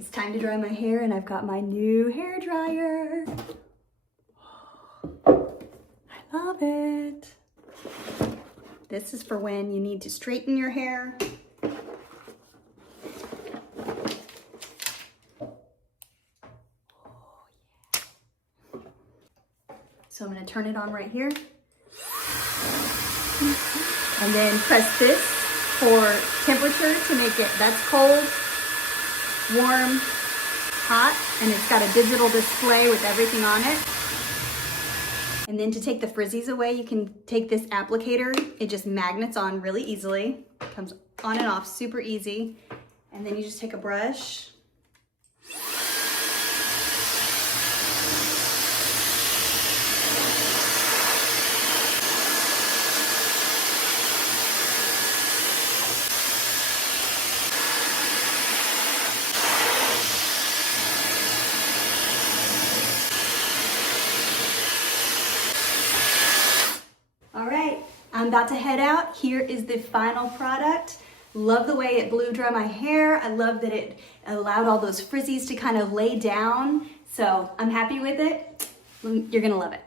It's time to dry my hair and I've got my new hair dryer. I love it. This is for when you need to straighten your hair. So I'm gonna turn it on right here. And then press this for temperature to make it, that's cold, warm, hot, and it's got a digital display with everything on it. And then to take the frizzies away, you can take this applicator. It just magnets on really easily. Comes on and off super easy. And then you just take a brush. All right, I'm about to head out. Here is the final product. Love the way it blew dry my hair. I love that it allowed all those frizzies to kind of lay down. So I'm happy with it. You're gonna love it.